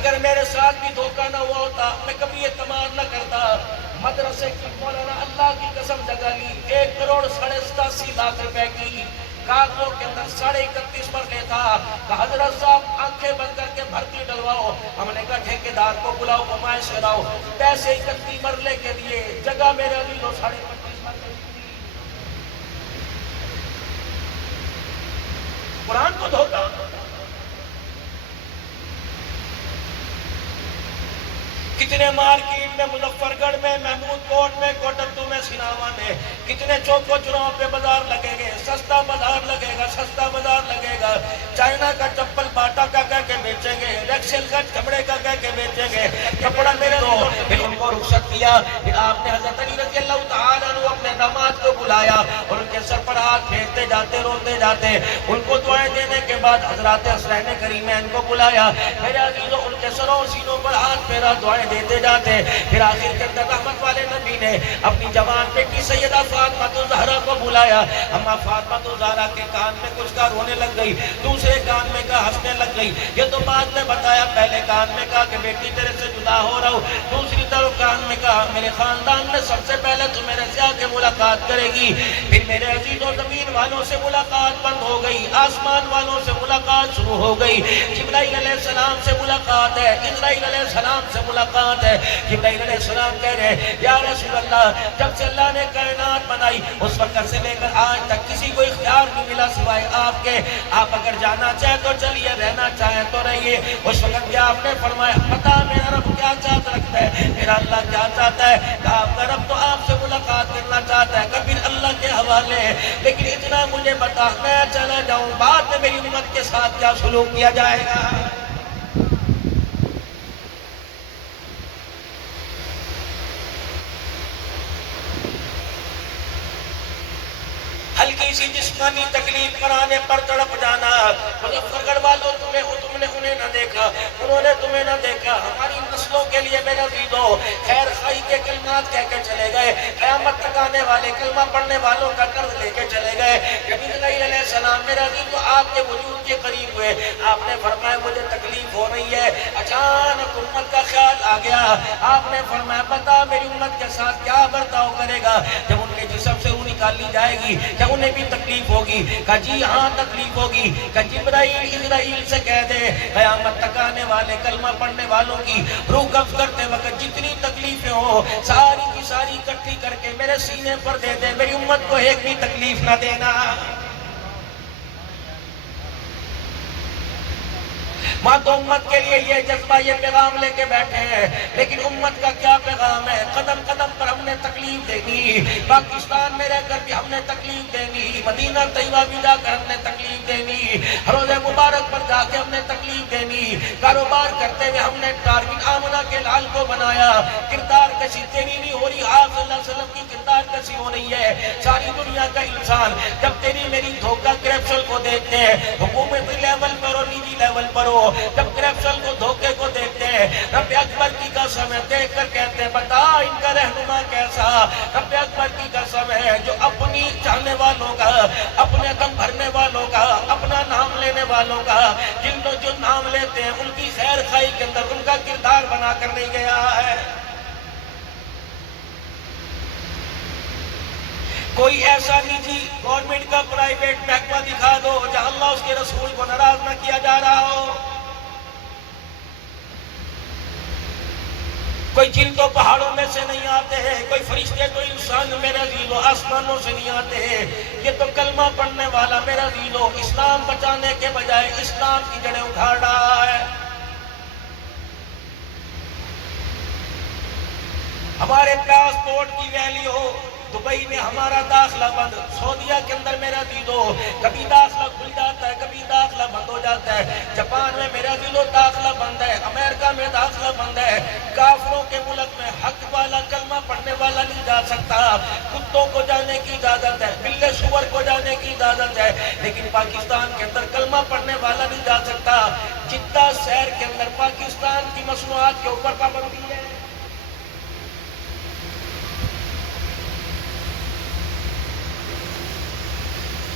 اگر میرے ساتھ بھی دھوکہ نہ ہوا ہوتا میں کبھی اعتماد نہ کرتا۔ مدرسے کی مولانا اللہ کی قسم جگہ لی 1,87,87,00,000 روپے کی، کاغذوں کے اندر 31.5 مرلے تھا۔ کہا حضرت صاحب آنکھیں بند کر کے بھرتی ڈلواؤ۔ ہم نے کہا ٹھیکیدار کو بلاؤ، نمائش کراؤ۔ پیسے 31 مرلے کے لیے جگہ میرے عزیزوں 25.5 مرلے کی۔ قرآن کو دھوکہ۔ کتنے مارکیٹ میں، مظفر گڑھ میں، محمود کوٹ میں، کوٹکتو میں، سناوا میں، کتنے چوکو چوراہوں پہ بازار لگے گے، سستا بازار لگے گا، سستا بازار لگے گا۔ چائنا کا چپل باٹا کا کہہ کے بیچیں گے، ریکسل کا چمڑے کا کہہ کے بیچیں گے۔ کپڑا میرے دو، پھر ان کو رخصت کیا۔ پھر آپ نے حضرت علی رضی اللہ تعالیٰ عنہ اپنے داماد کو بلایا اور ان کے سر پر ہاتھ پھیرتے جاتے، روتے جاتے۔ ان کو دعائیں دینے کے بعد حضرات حسنین کریمین کو بلایا۔ میرے عزیزوں ان کے سروں اور سینوں پر ہاتھ پھیرا، دعائیں دیتے جاتے۔ پھر آخر کے اندر رحمت والے نبی نے اپنی جوان بیٹی سیدہ فاطمہ الزہرا کو بلایا۔ اما فاطمہ الزہرا کے کان میں کچھ کا رونے لگ گئی، دوسرے کان میں کا ہنسنے لگ گئی۔ یہ تو بعد میں بتایا، پہلے کان میں کہا کہ بیٹی تیرے سے جدا ہو رہا ہوں، دوسری طرف کان میں کہا میرے خاندان میں سب سے پہلے تو میرے سے آ کے ملاقات کرے گی۔ پھر میرے عزیزوں زمین والوں سے ملاقات بند ہو گئی، آسمان والوں سے ملاقات شروع ہو گئی۔ جبرائیل علیہ السلام سے ملاقات ہے، اسرائیل علیہ السلام سے ملاقات ہے۔ جبرائیل علیہ السلام کہہ رہے ہیں یا رسول اللہ، جب سے اللہ نے کائنات بنائی اس وقت سے لے کر آج تک کسی کو اختیار نہیں ملا سوائے آپ کے۔ آپ اگر جانا چاہیں تو چلیے، رہنا چاہیں تو رہیے۔ اس وقت بھی آپ نے فرمایا پتا میرا رب کیا چاہت رکھتا ہے، میرا اللہ کیا چاہتا ہے؟ کہ آپ کا رب تو آپ سے ملاقات کرنا چاہتا ہے، کبھی اللہ کے حوالے ہے، لیکن اتنا مجھے بتا میں چلا جاؤں بعد میں میری امت کے ساتھ کیا سلوک کیا جائے گا۔ ہلکی سی جسمانی تکلیف پر آنے پر تڑپ جانا۔ مظفر گڑھ والوں تم نے انہیں نہ دیکھا، انہوں نے تمہیں نہ دیکھا۔ ہماری نسلوں کے لیے میرا عزیزو خیر خواہی کے کلمات کہہ کے چلے گئے، قیامت تک آنے والے کلمہ پڑھنے والوں کا قرض لے کے چلے گئے۔ جب اسرائیل علیہ السلام میرا عزیزو آپ کے وجود کے قریب ہوئے، آپ نے فرمایا مجھے تکلیف ہو رہی ہے۔ اچانک امت کا خیال آ گیا، آپ نے فرمایا بتا میری امت کے ساتھ کیا برتاؤ کرے گا جب ان کے جسم سے روح نکالی جائے گی، کیا انہیں بھی تکلیف ہوگی؟ کہا جی ہاں تکلیف ہوگی۔ کہ جبرائیل اسرائیل سے کہہ دے قیامت تک آنے والے کلمہ پڑھنے والوں کی روح قبض کرتے وقت جتنی تکلیفیں ہوں ساری کی ساری اکٹھی کر کے میرے سینے پر دے دے، میری امت کو ایک بھی تکلیف نہ دینا۔ ماں تو امت کے لیے یہ جذبہ یہ پیغام لے کے بیٹھے ہیں، لیکن امت کا کیا پیغام ہے؟ قدم قدم پر ہم نے تکلیف دینی، پاکستان میں رہ کر بھی ہم نے تکلیف دینی، مدینہ طیبہ بھی جا کر ہم نے تکلیف دینی، روضہ مبارک پر جا کے ہم نے تکلیف دینی، کاروبار کرتے ہوئے ہم نے ٹارگٹ آمنہ کے لال کو بنایا، کردار کشی تیری نہیں ہو رہی، آپ صلی اللہ علیہ وسلم کی کردار کشی ہو رہی ہے۔ ساری دنیا کا انسان جب تیری میری دھوکہ کرپشن کو دیکھتے ہیں، حکومتی لیول پر اور نجی لیول پر ہو، جب کرپشن کو دھوکے کو دیکھتے ہیں، رب اکبر کی قسم ہے دیکھ کر کہتے ہیں بتا ان کا رہنما کیسا۔ رب اکبر کی قسم ہے جو اپنی چاہنے والوں کا، اپنے دم بھرنے والوں کا، اپنا نام لینے والوں کا، جن کو جو نام لیتے ہیں ان کی خیر خواہی کے اندر ان کا کردار بنا کر نہیں گیا ہے۔ کوئی ایسا نجی گورنمنٹ کا پرائیویٹ محکمہ دکھا دو جہاں اللہ اس کے رسول کو ناراض نہ کیا جا رہا ہو۔ کوئی جن تو پہاڑوں میں سے نہیں آتے ہیں، کوئی فرشتے تو انسان میرے عزیزو آسمانوں سے نہیں آتے ہیں۔ یہ تو کلمہ پڑھنے والا میرے عزیزو اسلام بچانے کے بجائے اسلام کی جڑیں اکھاڑ رہا ہے۔ ہمارے پاسپورٹ کی ویلیو، دبئی میں ہمارا داخلہ بند، سعودیہ کے اندر میرا عزیزو کبھی داخلہ کھل جاتا ہے کبھی داخلہ بند ہو جاتا ہے، جاپان میں میرا عزیزو داخلہ بند ہے، امریکہ میں داخلہ بند ہے۔ کافروں کے ملک میں حق والا کلمہ پڑھنے والا نہیں جا سکتا، کتوں کو جانے کی اجازت ہے، بلے سور کو جانے کی اجازت ہے، لیکن پاکستان کے اندر کلمہ پڑھنے والا نہیں جا سکتا۔ جدہ شہر کے اندر پاکستان کی مصنوعات کے اوپر پابندی ہے۔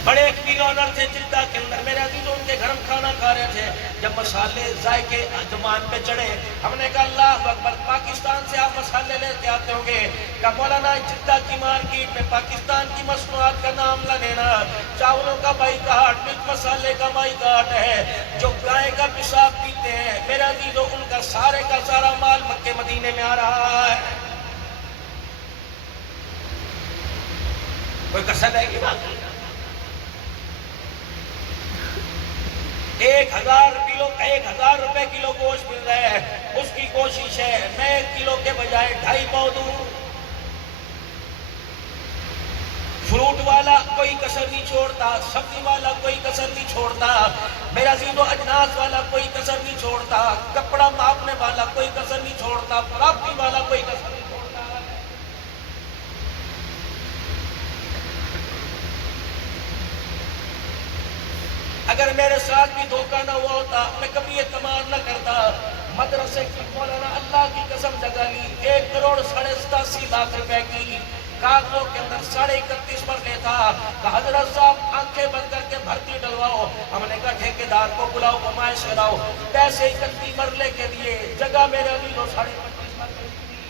بڑے کلونر تھے جدہ کے اندر، میرے عزیز ان کے گھر ہم کھانا کھا رہے تھے، جب مسالے ذائقے زبان پہ چڑھے ہم نے کہا اللہ اکبر، پاکستان سے آپ مسالے لے کے آتے ہوں گے، کہ مولانا جدہ کی مارکیٹ میں پاکستان کی مصنوعات کا نام نہ لینا، چاولوں کا بائی کاٹ، مرچ مسالے کا بائی کاٹ ہے، جو گائے کا پیشاب پیتے ہیں میرے عزیزوں ان کا سارے کا سارا مال مکے مدینے میں آ رہا ہے۔ کوئی کسر ہے گی بات؟ 1000 روپے کلو گوشت مل رہا ہے، اس کی کوشش ہے میں 1 کلو کے بجائے 2.5 پاؤ دوں۔ فروٹ والا کوئی کسر نہیں چھوڑتا، سبزی والا کوئی کسر نہیں چھوڑتا، میرا عزیز و اجناس والا کوئی کسر نہیں چھوڑتا، کپڑا ماپنے والا کوئی کسر نہیں چھوڑتا، پراپرٹی والا کوئی کسر نہیں چھوڑتا۔ اگر میرے ساتھ بھی دھوکہ نہ ہوا ہوتا میں کبھی اعتماد نہ کرتا۔ مدرسے کی مولانا اللہ کی قسم جگہ لی 1 کروڑ 87.5 لاکھ روپے کی، کاغذوں کے اندر 31.5 مرلے تھا، کہ حضرت صاحب آنکھیں بند کر کے بھرتی ڈلواؤ، ہم نے کہا ٹھیکیدار کو بلاؤ نمائش کراؤ، پیسے 31 مرلے کے لیے جگہ میرے عزیزوں 25.5 مرلے کی۔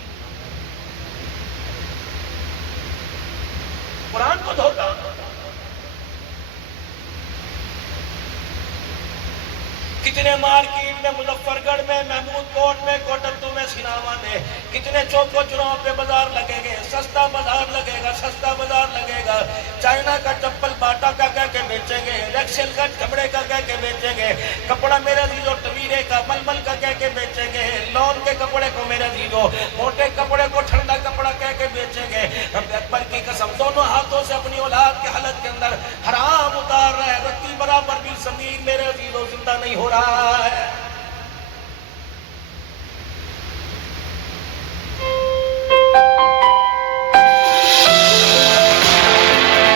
قرآن کو دھوکہ، کتنے مارکیٹ میں، مظفر گڑھ میں، محمود کوٹ میں، کوٹندو میں، سناوا میں، کتنے چوکو چوراہوں پہ بازار لگے گے، سستا بازار لگے گا، سستا بازار لگے گا، چائنا کا چپل باٹا کا کہہ کے بیچیں گے، ریکسل کا چمڑے کا کہہ کے بیچیں گے، کپڑا میرے عزیزو ٹویرے کا ململ کا کہہ کے بیچیں گے، لون کے کپڑے کو میرے عزیزو موٹے کپڑے کو ٹھنڈا کپڑا کہہ کے بیچیں گے۔ رب اکبر کی قسم دونوں ہاتھوں سے اپنی اولاد کے حلق کے اندر حرام اتار رہا ہے، رتی برابر بھی زمین میرے عزیزو زندہ نہیں ہو رہا ہے۔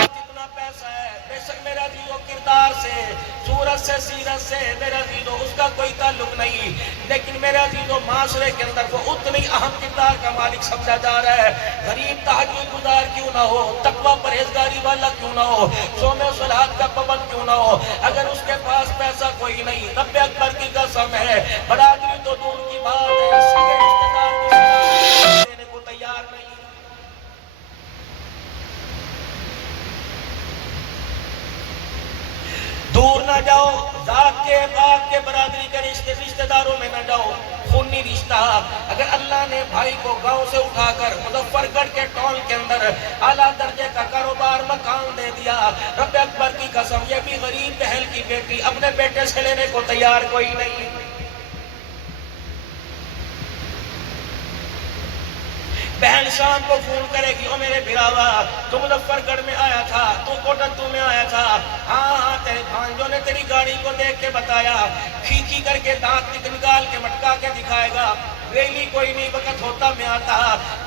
جتنا پیسہ ہے بے شک میرا عزیزو کردار سے، صورت سے، سیرت سے میرا عزیزو اس کا کوئی تعلق نہیں، لیکن میرے عزیزو معاشرے کے اندر وہ اتنی اہم کردار کا مالک سمجھا جا رہا ہے۔ غریب تہجد گزار کیوں نہ ہو، تقوی پرہیزگاری والا کیوں نہ ہو، صوم و صلات کا پابند کیوں نہ ہو، اگر اس کے پاس پیسہ کوئی نہیں، رب اکبر کی قسم ہے برادری تو دور کی بات ہے، سگے رشتہ دار کی سلام دینے کو تیار نہیں۔ دور نہ جاؤ، ذات کے باپ کے برادری کے رشتہ داروں میں نہ جاؤ، خونی رشتہ۔ اگر اللہ نے بھائی کو گاؤں سے اٹھا کر مظفر گڑھ کے ٹاؤن کے اندر اعلیٰ درجے کا کاروبار مکان دے دیا، رب اکبر کی قسم یہ بھی غریب بہن کی بیٹی اپنے بیٹے سے لینے کو تیار کوئی نہیں۔ بہن شام کو فون کرے گی، او میرے بھراوا تو مظفر گڑھ میں آیا تھا، تو کوٹندو میں آیا تھا، ہاں تیرے بھانجوں نے تیری گاڑی کو دیکھ کے بتایا، کھینچی کر کے دانت نکال کے مٹکا کے دکھائے گا، ویلی کوئی نہیں وقت ہوتا میں آتا۔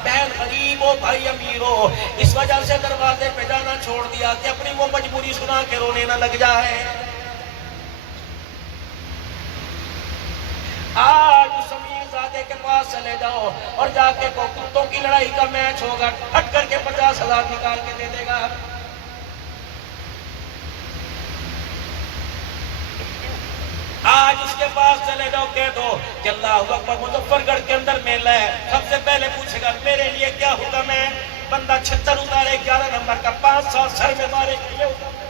بہن غریب ہو بھائی امیر ہو، اس وجہ سے دروازے پہ جانا چھوڑ دیا کہ اپنی وہ مجبوری سنا کے رونے نہ لگ جائے۔ آج اس امیر زادے کے پاس چلے جاؤ اور جا کے کو کتوں کی لڑائی کا میچ ہوگا، ہٹ کر کے 50,000 نکال کے دے دے گا۔ آج اس کے پاس چلے جاؤ، کہہ دو کہ اللہ اکبر مظفر گڑھ کے اندر میلہ ہے، سب سے پہلے پوچھے گا میرے لیے کیا حکم ہے؟ بندہ 76 اتارے 11 نمبر کا 500 سر میں مارے یہ حکم ہے۔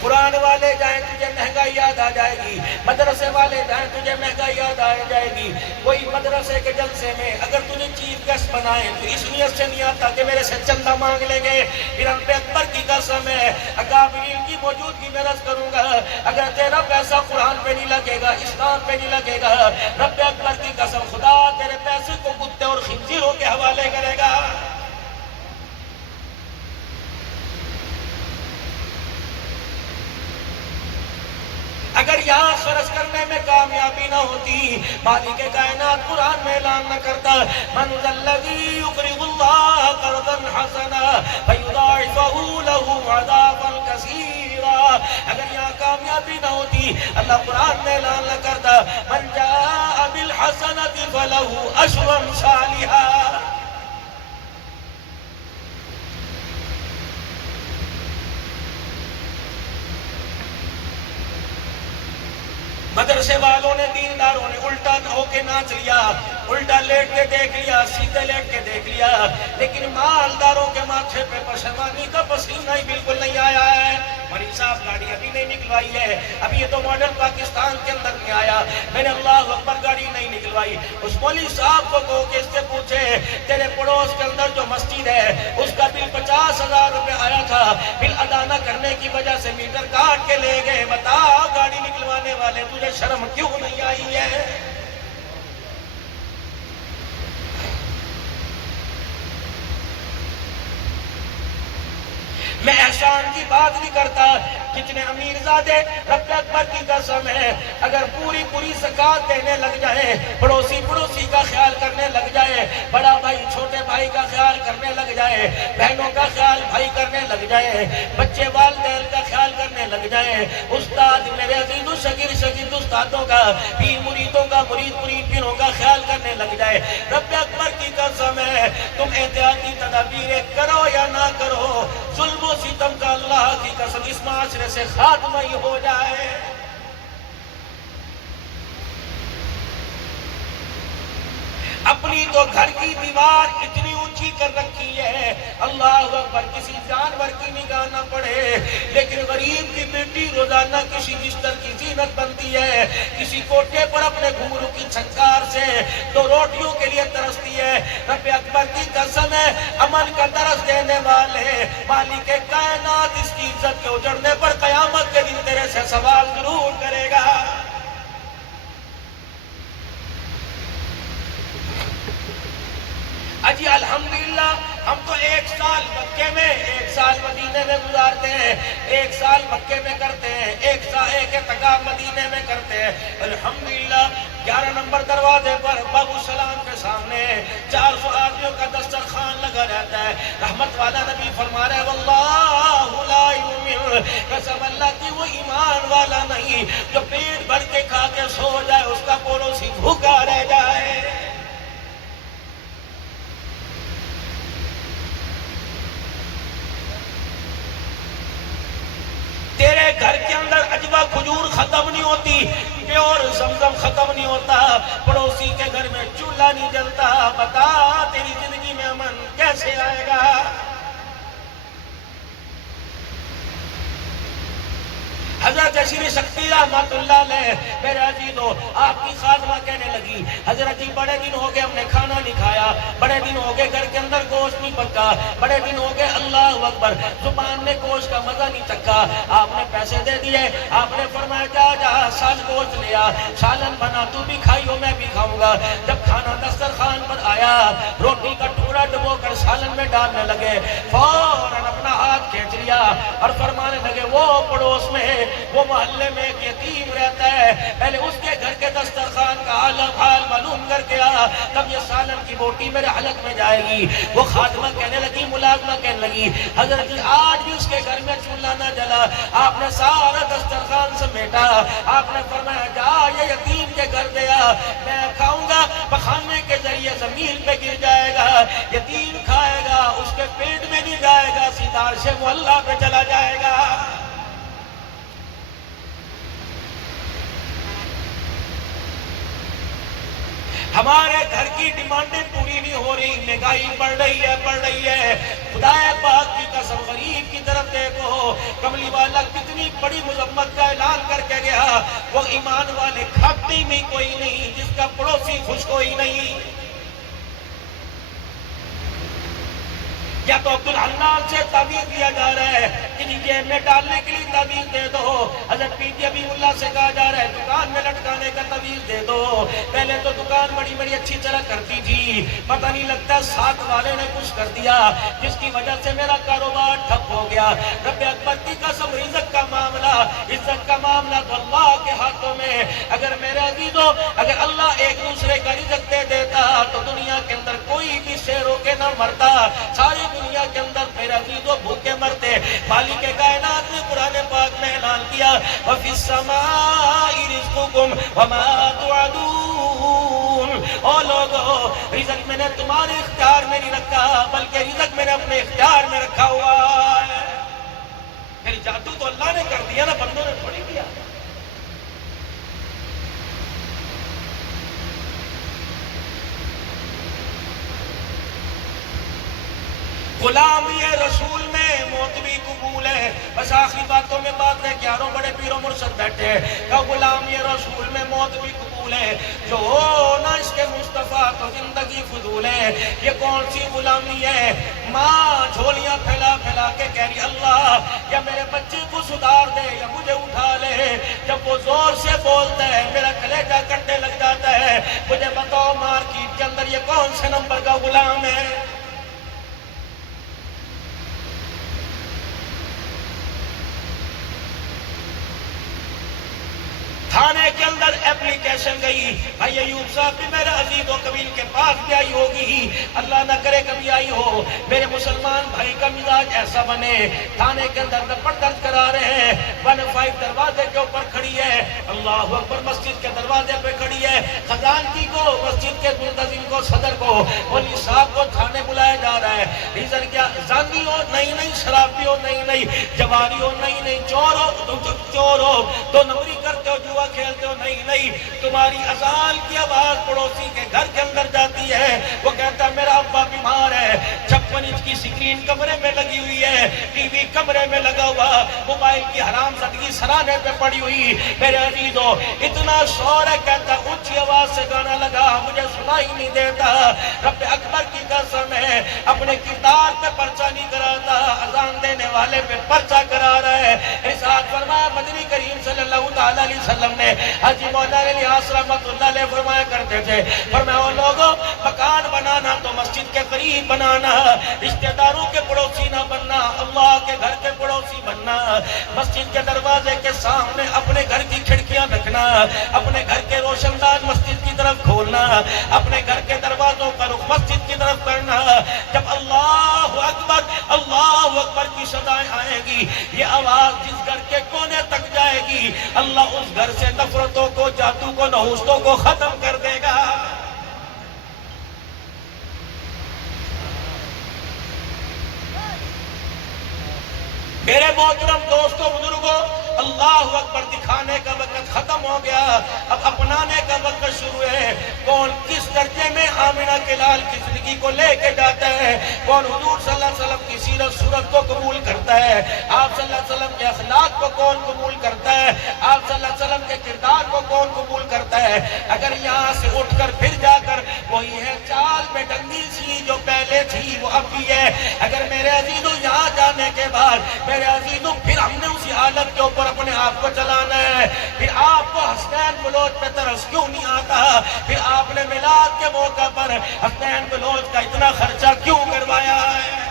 قرآن والے جائیں تجھے مہنگائی یاد آ جائے گی، مدرسے والے جائیں تجھے مہنگائی یاد آ جائے گی۔ کوئی مدرسے کے جلسے میں اگر تجھے چیف گیسٹ بنائیں تو اس نیت سے نہیں آتا کہ میرے سے چندہ مانگ لیں گے، پھر رب اکبر کی قسم ہے اکابرین کی موجودگی میں رض کروں گا، اگر تیرا پیسہ قرآن پہ نہیں لگے گا، اسلام پہ نہیں لگے گا، رب اکبر کی قسم خدا تیرے پیسے کو کتے اور خنزیروں کے حوالے کرے گا۔ اگر یہاں خرچ کرنے میں کامیابی نہ ہوتی، مالک کائنات قرآن میں اعلان نہ کرتا من ذا الذی یقرض اللہ قرضا حسنا فیضاعفہ لہ اضعافا کثیرا۔ اگر یہاں کامیابی نہ ہوتی، اللہ قرآن میں اعلان نہ کرتا من جاء بالحسنۃ فله عشر أمثالها. مدرسے والوں نے دینداروں نے الٹا ہو کے ناچ لیا، الٹا لیٹ کے دیکھ لیا، سیدھے لیٹ کے دیکھ لیا، لیکن مالداروں کے ماتھے پہ پشمانی کا پسینہ ہی بالکل نہیں آیا ہے. مولوی صاحب گاڑی ابھی نہیں نکلوائی ہے، ابھی یہ تو ماڈل پاکستان کے اندر نہیں آیا، میں نے اللہ اکبر گاڑی نہیں نکلوائی. اس مولوی صاحب کو کہو کہ اس سے پوچھے تیرے پڑوس کے اندر جو مسجد ہے اس کا بل 50,000 روپے آیا تھا، بل ادا نہ کرنے کی وجہ سے میٹر کاٹ کے لے گئے، بتا گاڑی نکلوانے والے تجھے شرم کیوں نہیں آئی ہے؟ میں احسان کی بات نہیں کرتا، کتنے امیر زادے رب اکبر کی قسم ہے اگر پوری پوری زکات دینے لگ جائیں، پڑوسی کا خیال کرنے لگ جائے، بڑا بھائی چھوٹے بھائی کا خیال کرنے لگ جائے، بہنوں کا خیال بھائی کرنے لگ جائے، بچے والدین کا خیال کرنے لگ جائیں، استاد میرے عزیز و شگرد استادوں کا، پیر مریدوں کا، مرید پیروں کا خیال کرنے لگ جائے، رب اکبر کی قسم ہے تم احتیاطی تدابیر کرو یا نہ کرو، ظلم و ستم کا اللہ کی قسم اس معاشرے سے خاتمہ ہی ہو جائے. اپنی تو گھر کی دیوار اتنی اونچی کر رکھی ہے اللہ اکبر کسی جانور کی نگاہ نہ پڑے، لیکن غریب کی بیٹی روزانہ کسی بستر کی زینت بنتی ہے، کسی کوٹھے پر اپنے گھنگرو کی چھنکار سے دو روٹیوں کے لیے ترستی ہے. رب اکبر کی قسم ہے امن کا درس دینے والے مالک کائنات اس کی عزت کے اجڑنے پر قیامت کے دن تیرے سے سوال ضرور کرے گا. اجی الحمدللہ ہم تو 1 سال مکے میں 1 سال مدینے میں گزارتے ہیں، 1 سال مکے میں کرتے ہیں، 1 اعتکاف مدینے میں کرتے ہیں. الحمدللہ 11 نمبر دروازے پر باب السلام کے سامنے 400 آدمیوں کا دسترخوان لگا رہتا ہے. رحمت والا نبی فرما رہے واللہ لا یؤمن، قسم اللہ کی وہ ایمان والا نہیں جو پیٹ بھر کے کھا کے سو جائے اس کا پڑوسی بھوکا رہ جائے. تیرے گھر کے اندر عجوہ کھجور ختم نہیں ہوتی، پیور زمزم ختم نہیں ہوتا، پڑوسی کے گھر میں چولہا نہیں جلتا، بتا تیری زندگی میں امن کیسے آئے گا؟ حضرت شری شکتی رحمت اللہ علیہ میرے عزیزو آپ کی خاتمہ کہنے لگی حضرت جی بڑے دن ہو گئے ہم نے کھانا نہیں کھایا، بڑے دن ہو گئے گھر کے اندر گوشت نہیں پکا، بڑے دن ہو گئے اللہ اکبر زبان نے گوشت کا مزہ نہیں چکھا. آپ نے پیسے دے دیے، آپ نے فرمایا جا سال گوشت لیا، سالن بنا تو بھی کھائی ہو میں بھی کھاؤں گا. جب کھانا دسترخوان پر آیا روٹی کا ٹکڑا ڈبو کر سالن میں ڈالنے لگے، فوراً اپنا ہاتھ کھینچ لیا اور فرمانے لگے وہ پڑوس میں وہ محلے میں ایک یتیم رہتا ہے، پہلے اس کے گھر کے دسترخوان کا حال معلوم کر کے آ، تب یہ سالن کی بوٹی میرے حلق میں جائے گی. وہ خادمہ کہنے لگی، ملازمہ کہنے لگی حضرت جی آج بھی اس کے گھر میں چولہا نہ جلا. آپ نے سارا دسترخوان سمیٹا، آپ نے فرمایا جا یہ یتیم کے گھر دیا، میں کھاؤں گا پخانے کے ذریعے زمین پہ گر جائے گا، یتیم کھائے گا اس کے پیٹ میں نہیں جائے گا، سیدھا عرش معلیٰ پہ چلا جائے گا. ہمارے گھر کی ڈیمانڈیں پوری نہیں ہو رہی، مہنگائی بڑھ رہی ہے. خدا پاک کی قسم غریب کی طرف دیکھو، کملی والا کتنی بڑی مذمت کا اعلان کر کے گیا، وہ ایمان والے کھاتے میں کوئی نہیں جس کا پڑوسی خوش کوئی نہیں. یا تو عبدالحنان سے تعویذ دیا جا رہا ہے کہ جیب میں ڈالنے کے لیے تعویذ دے دو، حضرت پیر ابی اللہ سے کہا جا رہا ہے دکان میں لٹکانے کا تعویذ دے دو. پہلے تو دکان بڑی اچھی طرح کرتی تھی، پتہ نہیں لگتا ساتھ والے نے کچھ کر دیا جس کی وجہ سے میرا کاروبار ٹھپ ہو گیا. رب اکبر کی قسم رزق کا معاملہ، عزت کا معاملہ تو اللہ کے ہاتھوں میں. اگر میرے عزیزو اگر اللہ ایک دوسرے کا رزق دے دیتا تو دنیا کے اندر کوئی بھی شے رو کے نہ مرتا، ساری دنیا کے اندر میرے عزیزو بھوکے مرتے. مالک کائنات نے قرآن پاک میں اعلان کیا وَفِي السَّمَاءِ رِزْقُكُمْ وَمَا تُوعَدُونَ، اور رزق میں نے تمہارے اختیار میں نہیں رکھا بلکہ رزق میں نے اپنے اختیار میں رکھا ہوا ہے۔ پھر جادو تو اللہ نے کر دیا نا، بندوں نے تھوڑی کیا۔ غلامی رسول میں موت بھی قبول ہے۔ بس آخری باتوں میں بات ہے، گیاروں بڑے پیر و مرشد بیٹھے ہیں کہ غلامی رسول میں موت بھی قبول ہے، جو ہو نہ اس کے مصطفیٰ تو زندگی فضول ہے۔ یہ کون سی غلامی ہے؟ ماں جھولیاں پھیلا پھیلا کے کہہ رہی اللہ یا میرے بچے کو سدھار دے یا مجھے اٹھا لے۔ جب وہ زور سے بولتا ہے میرا کلیجہ کٹنے لگ جاتا ہے۔ مجھے بتاؤ مارکیٹ کے اندر یہ کون سے نمبر کا غلام ہے؟ تھانے کے اندر اپلیکیشن گئی، بھائی ایوب صاحب بھی میرے عزیز و قبیل کے پاس بھی آئی ہوگی، اللہ نہ کرے کبھی آئی ہو، میرے مسلمان بھائی کا مزاج ایسا بنے۔ تھانے کے اندر رپٹ درج کرا رہے ہیں، 15 دروازے کے اوپر کھڑی ہے، اللہ اکبر، مسجد کے دروازے پہ کھڑی ہے، خزانچی کو، مسجد کے منتظم کو، صدر کو، مولوی صاحب کو تھانے بلایا جا رہا ہے۔ ریزن کیا؟ زانی ہو؟ نہیں نہیں، شرابی ہو؟ نہیں نہیں، جواری ہو؟ نہیں نہیں، چور ہو تو نمبری کرتے ہو، جوا کھیلتے ہو؟ نہیں نہیں، تمہاری اذان کی آواز پڑوسی کے گھر کے اندر جاتی ہے، وہ کہتا ہے میرا ابا بیمار ہے، 56 انچ کی سکرین کمرے میں لگی ہوئی ہے، ٹی وی کمرے میں لگا ہوا، موبائل کی حرام زدگی سرانے پہ پڑی ہوئی، میرے عزیزو اتنا شور ہے، کہتا اونچی آواز سے گانا لگا، مجھے سنا ہی نہیں دیتا، رب اکبر کی قسم ہے اپنے کردار پہ پرچہ نہیں کراتا، اذان دینے والے پہ پرچہ کرا رہا ہے۔ ارشاد فرمایا مدنی کریم صلی اللہ تعالیٰ علیہ وسلم نے حاجی مولانا الیاس رحمت اللہ علیہ فرمایا کرتے تھے، فرمایا وہ لوگوں مکان بنانا تو مسجد کے قریب بنانا، رشتہ داروں کے پڑوسی نہ بننا، اللہ کے گھر کے پڑوسی بننا، مسجد کے دروازے کے سامنے اپنے گھر کی کھڑکیاں رکھنا، اپنے گھر کے روشن دان مسجد کی طرف کھولنا، اپنے گھر کے دروازوں کا رخ مسجد کی طرف کرنا۔ جب اللہ اکبر کی صدائیں آئیں گی، یہ آواز جس گھر کے کونے تک جائے گی، اللہ اس گھر سے نفرتوں کو، جادو کو، نحوستوں کو ختم کر دے گا۔ میرے محترم دوستوں، بزرگوں، اللہ اکبر دکھانے کا وقت ختم ہو گیا، اب اپنانے کا وقت شروع ہے۔ کون کس درجے میں آمنہ کے لال کی زندگی کو لے کے جاتا ہے، کون حضور صلی اللہ علیہ وسلم کی سیرت صورت کو قبول کرتا ہے، آپ صلی اللہ علیہ وسلم کے اخلاق کو کون قبول کرتا ہے، آپ صلی اللہ علیہ وسلم کے کردار کو کون قبول کرتا ہے۔ اگر یہاں سے اٹھ کر پھر جا کر وہی ہے چال میں ڈنگی سی جو پہلے تھی وہ اب بھی ہے، اگر میرے عزیزو یہاں جانے کے بعد میرے عزیزو پھر ہم نے اسی حالت کے اوپر اپنے آپ کو چلانا ہے، پھر آپ کو حسنین بلوچ پہ ترس کیوں نہیں آتا، پھر آپ نے میلاد کے موقع پر حسنین بلوچ کا اتنا خرچہ کیوں کروایا ہے۔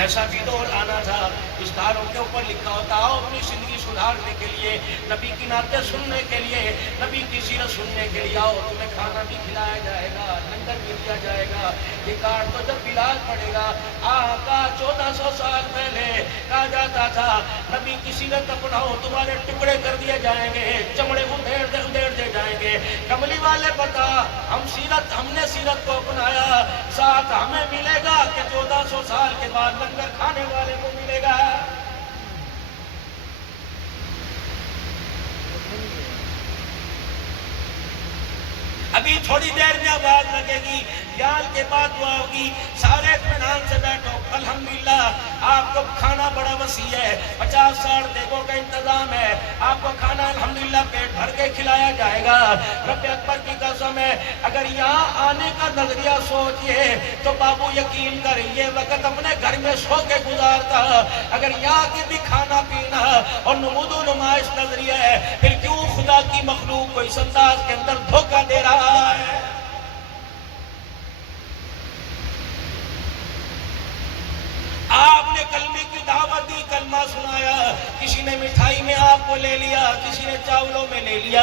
ایسا بھی دور آنا تھا، اشتہاروں کے اوپر لکھا ہوتا آؤ اپنی زندگی سدھارنے کے لیے، نبی کی نعتیں سننے کے لیے، نبی کی سیرت سننے کے لیے آؤ، تمہیں کھانا بھی کھلایا جائے گا، لنگر بھی دیا جائے گا۔ یہ کارڈ تو جب بلال پڑے گا، آقا 1400 سال پہلے کہا جاتا تھا نبی کی سیرت اپناؤ، تمہارے ٹکڑے کر دیے جائیں گے، چمڑے ادھیڑ دے جائیں گے۔ کملی والے بتا، ہم نے سیرت کو اپنایا، ساتھ ہمیں ملے گا کہ 1400 سال کے بعد لنگر کھانے والے کو ملے گا۔ ابھی تھوڑی دیر میں آواز لگے گی، یال کے بعد دعا ہوگی، سارے اطمینان سے بیٹھو۔ الحمدللہ آپ کو کھانا بڑا وسیع ہے، 50-60 دیگوں کا انتظام ہے، آپ کو کھانا الحمدللہ پیٹ بھر کے کھلایا جائے گا۔ رب اکبر کی قسم ہے، اگر یہاں آنے کا نظریہ سوچئے تو بابو یقین کر یہ وقت اپنے گھر میں سو کے گزارتا۔ اگر یہاں کی بھی کھانا پینا اور نمود و نمائش نظریہ ہے، پھر کیوں خدا کی مخلوق کو اس انداز کے اندر دھوکہ دے رہا ہے؟ آپ نے کلمے کی دعوت دی، کلمہ سنایا، کسی نے مٹھائی میں آپ کو لے لیا، کسی نے چاولوں میں لے لیا۔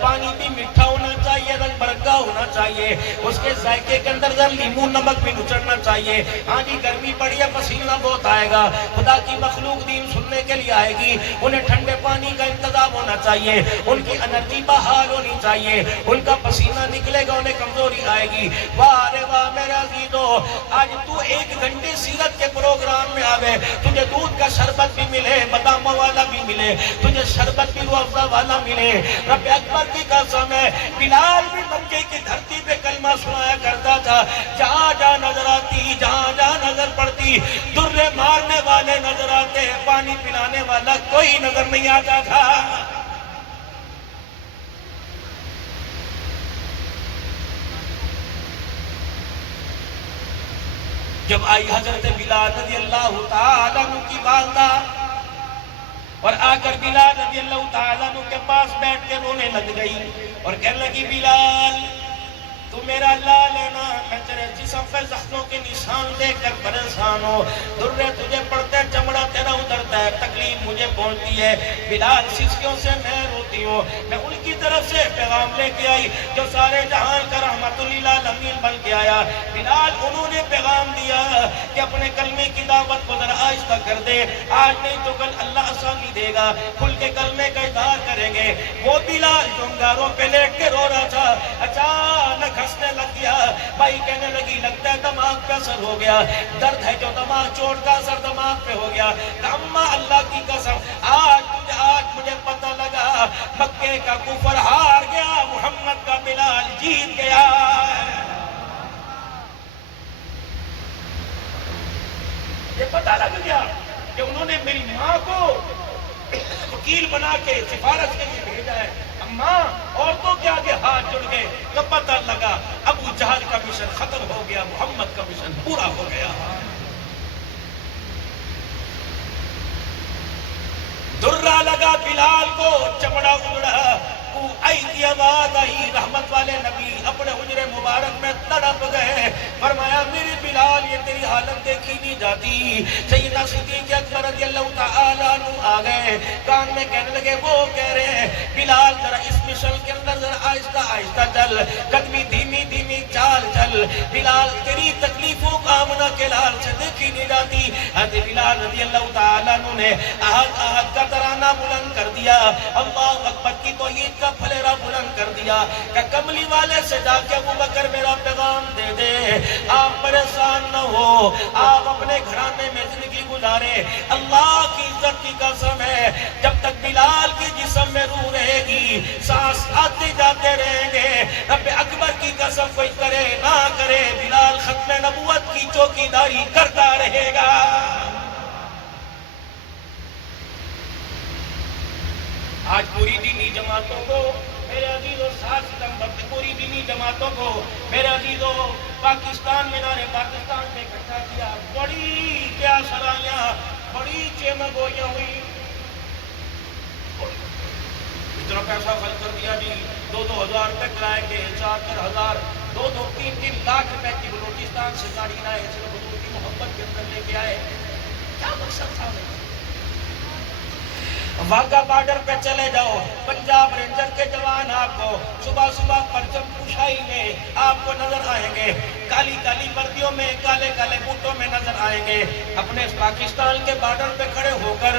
پانی بھی میٹھا ہونا چاہیے، چاہیے، رنگ برنگا ہونا چاہیے، اس کے ذائقے کے اندر ذرا لیمو نمک بھی نچڑنا چاہیے۔ ہاں جی گرمی پڑی ہے، پسینہ بہت آئے گا، خدا کی مخلوق دین سننے کے لیے آئے گی، انہیں ٹھنڈے پانی کا انتظام ہونا چاہیے، ان کی انرجی بحال ہونی چاہیے، ان کا پسینہ نکلے گا، انہیں کمزوری آئے گی۔ واہ رے واہ میرے عزیزو، آج تو 1 گھنٹے سیرت کے پروگرام میں آوے، تجھے دودھ کا شربت بھی ملے، باداموں والا بھی ملے، تجھے شربت بھی روح افزا والا ملے۔ رب اکبر کی قسم ہے، بلال بھی مکے کی دھرتی پہ کلمہ سنایا کرتا تھا، جہاں جہاں نظر آتی، جہاں جہاں نظر پڑتی، درے مارنے والے نظر آتے، پانی پلانے والا کوئی نظر نہیں آتا تھا۔ جب آئی حضرت بلال رضی اللہ تعالیٰ عنہ کی والدہ اور آ کر بلال رضی اللہ تعالیٰ عنہ کے پاس بیٹھ کے رونے لگ گئی اور کہنے لگی بلال تو میرا لال ہے نا، میں تیرے جسم پہ زخموں کے نشان دیکھ کر پریشان ہو، درے تجھے پڑتے چمڑا تیرا اترتا ہے، تکلیف مجھے پہنچتی ہے۔ بلال سسکیوں سے میں روتی ہوں، میں ان کی طرف سے پیغام لے کے آئی جو سارے جہان کا رحمت للعالمین بن کے آیا۔ بلال انہوں نے پیغام دیا کہ اپنے کلمے کی دعوت کو ذرا آہستہ کر دے، آج نہیں تو کل اللہ آسانی دے گا، کھل کے کلمے کا اظہار کریں گے۔ وہ بلال جو انگاروں پہ لیٹ کے رو رہا تھا، اچانک ہنسنے لگ گیا۔ بھائی کہنے لگی لگتا ہے دماغ پہ اثر ہو گیا، درد ہے جو دماغ چوٹ کا اثر دماغ پہ ہو گیا۔ اماں اللہ کی قسم آج مجھے پتہ لگا مکے کا کفر ہار گیا، محمد کا بلال جیت گیا۔ یہ پتہ لگ گیا کہ انہوں نے میری ماں کو وکیل بنا کے سفارش کے لیے بھیجا ہے۔ اماں عورتوں کے آگے ہاتھ جڑ گئے تو پتہ لگا ابو جہل کا مشن ختم ہو گیا، محمد کا مشن پورا ہو گیا۔ درہ لگا بلال کو، چمڑا اڑا، آئی کی آواز آئی، رحمت والے نبی اپنے حجرے مبارک میں تڑپ گئے، فرمایا میری بلال یہ تیری حالت دیکھی نہیں جاتی۔ سیدنا صدیق اکبر رضی اللہ تعالیٰ عنہ آ گئے، کان میں کہنے لگے وہ کہہ رہے ہیں بلال ذرا اس مشن کے اندر ذرا آہستہ آہستہ چل، قدمی دھیمی دھیمی چال چل، بلال تیری تکلیفوں کا آمنہ کے لال سے دیکھی نہیں جاتی۔ حضرت بلال رضی اللہ تعالیٰ عنہ نے احد احد کا ترانہ بلند کر دیا، اللہ اکبر کی توحید کا پھلیرا بلند کر دیا کہ کملی والے سے جا کے ابو بکر میرا پیغام دے دے، آپ پریشان نہ ہو، آپ اپنے گھرانے میں زندگی گزارے۔ اللہ کی عزت کی قسم ہے جب تک بلال کی جسم میں روح رہے گی، سانس آتے جاتے رہیں گے، رب اکبر کی قسم کوئی کرے نہ کرے بلال ختم نبوت کی چوکیداری کرتا رہے گا۔ آج پوری دینی جماعتوں کو میرے عزیزوں 7 ستمبر سے پوری دینی جماعتوں کو میرے عزیزوں پاکستان مینار پاکستان میں اکٹھا کیا، بڑی کیا سرائیاں، بڑی چیمگوئیاں ہوئی، اتنا پیسہ خرچ کر دیا جی، 2-2 ہزار روپے کرائے کے، 4-4 ہزار، 2-2 3-3 لاکھ روپے کی بلوچستان سے گاڑی لائے، صرف حضور کی محبت کے اندر لے کے آئے۔ کیا مقصد تھا؟ واگا بارڈر پہ چلے جاؤ، پنجاب رینجر کے جوان آپ کو صبح صبح پرچم پوشائی میں آپ کو نظر آئیں گے، کالی کالی وردیوں میں، کالے کالے بوٹوں میں نظر آئیں گے، اپنے پاکستان کے بارڈر پہ کھڑے ہو کر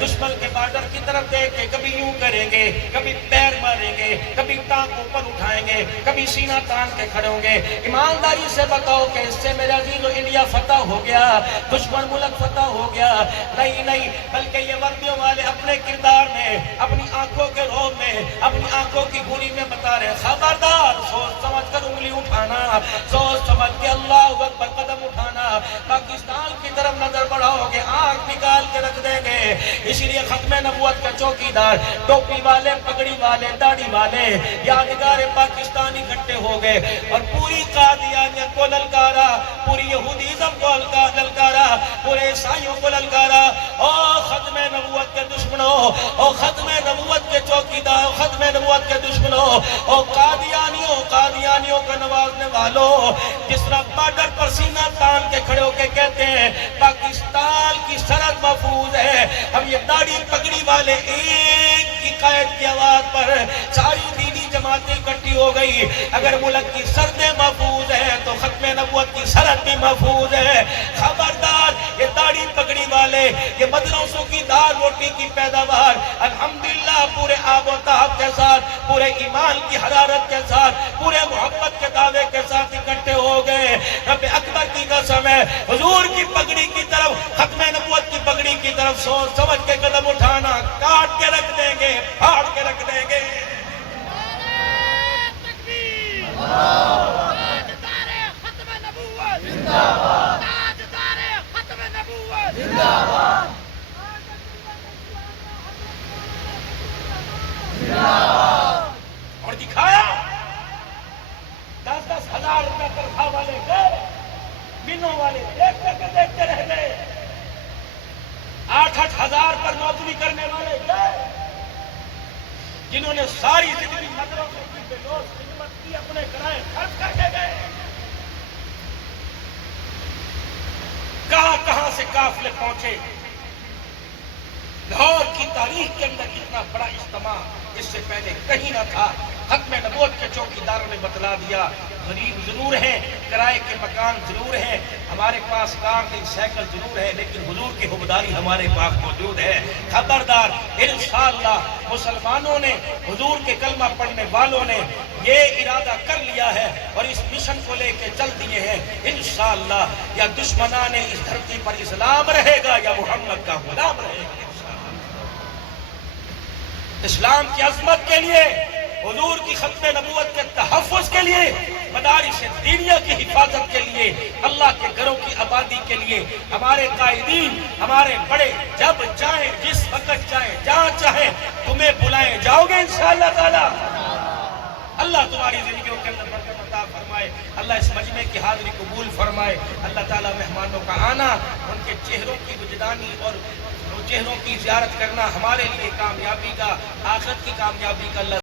دشمن کے بارڈر کی طرف دیکھ کے کبھی یوں کریں گے، کبھی پیر ماریں گے، کبھی ٹانگ اوپر اٹھائیں گے، کبھی سینہ تان کے کھڑے ہوں گے۔ ایمانداری سے بتاؤ کہ اس سے میرے عزیزو انڈیا فتح ہو گیا، دشمن ملک فتح ہو گیا؟ نہیں، بلکہ یہ وردیوں والے اپنے کردار میں، اپنی آنکھوں کے روب میں، اپنی آنکھوں کی گھوری میں بتا رہے خبردار، سوچ سمجھ کر انگلی اٹھانا، سوچ سمجھ کے اللہ اکبر قدم اٹھانا، پاکستان کی طرف نظر بڑھاؤ گے آنکھ نکال کے رکھ دیں گے۔ اسی لیے ختم نبوت کا چوکیدار، ٹوپی والے، پگڑی والے، داڑھی والے، یادگار پاکستان اکٹھے ہو گئے اور پوری قادیانیت کو للکارا، پوری یہودیزم کو للکارا، پورے عیسائیوں کو للکارا، او ختم نبوت کے دشمنوں، او ختم نبوت کے چوکیدار، ختم نبوت کے دشمنوں، او قادیانیوں کا نوازنے والوں، جس طرح بارڈر پر سینہ تان کے کھڑے ہو کے کہتے ہیں پاکستان کی سرحد محفوظ ہے، ہم یہ داڑھی پگڑی والے ایک کی قائد کی آواز پر ساری دینی جماعتیں اکٹھی ہو گئی. اگر ملک کی سرحدیں محفوظ ہیں تو ختم نبوت کی سرحد بھی محفوظ ہے. خبردار یہ داڑھی پگڑی والے، یہ مدرسوں کی دال روٹی کی پیداوار الحمدللہ پورے آب و تاب کے ساتھ، پورے ایمان کی حرارت کے ساتھ، پورے محبت کے دعوے کے ساتھ اکٹھے ہو گئے. رب اکبر کی قسم ہے، حضور کی پگڑی کی طرف، ختم نبوت کی پگڑی کی طرف سوچ سمجھ کے قدم اٹھانا، کاٹ کے رکھ دیں گے، پھاڑ کے رکھ دیں گے. تاجدار ختم نبوت زندہ باد، تاجدار ختم نبوت زندہ باد، اور دکھایا 10-10 ہزار روپے تنخواہ والے گئے، بینوں والے دیکھتے رہ گئے. 8-8 ہزار پر نوکری کرنے والے گئے، جنہوں نے ساری زندگی مدرسوں کی بے لوث خدمت کی، اپنے کرائے خرچ کر کے گئے. کہاں کہاں سے قافلے پہنچے. لاہور کی تاریخ کے اندر اتنا بڑا اجتماع اس سے پہلے کہیں نہ تھا. ختم نبوت کے چوکیداروں نے بتلا دیا، غریب ضرور ہیں، کرائے کے مکان ضرور ہیں، ہمارے پاس کار نہیں سائیکل ضرور ہے، لیکن حضور کی حبداری ہمارے پاس موجود ہے. خبردار انشاءاللہ مسلمانوں نے، حضور کے کلمہ پڑھنے والوں نے یہ ارادہ کر لیا ہے اور اس مشن کو لے کے چل دیے ہیں. انشاءاللہ یا دشمنان اس دھرتی پر اسلام رہے گا یا محمد کا غلام رہے گا. اسلام کی عظمت کے لیے، حضور کی ختم نبوت کے تحفظ کے لیے، مدارس دینیہ کی حفاظت کے لیے، اللہ کے گھروں کی آبادی کے لیے ہمارے قائدین، ہمارے بڑے جب چاہیں، جس وقت چاہیں، جہاں چاہیں تمہیں بلائیں، جاؤ گے انشاءاللہ تعالی. اللہ تمہاری زندگیوں کے اندر برکت عطا فرمائے. اللہ اس مجمع کی حاضری قبول فرمائے. اللہ تعالی مہمانوں کا آنا، ان کے چہروں کی وجدانی اور چہروں کی زیارت کرنا ہمارے لیے کامیابی کا، آخرت کی کامیابی کا اللہ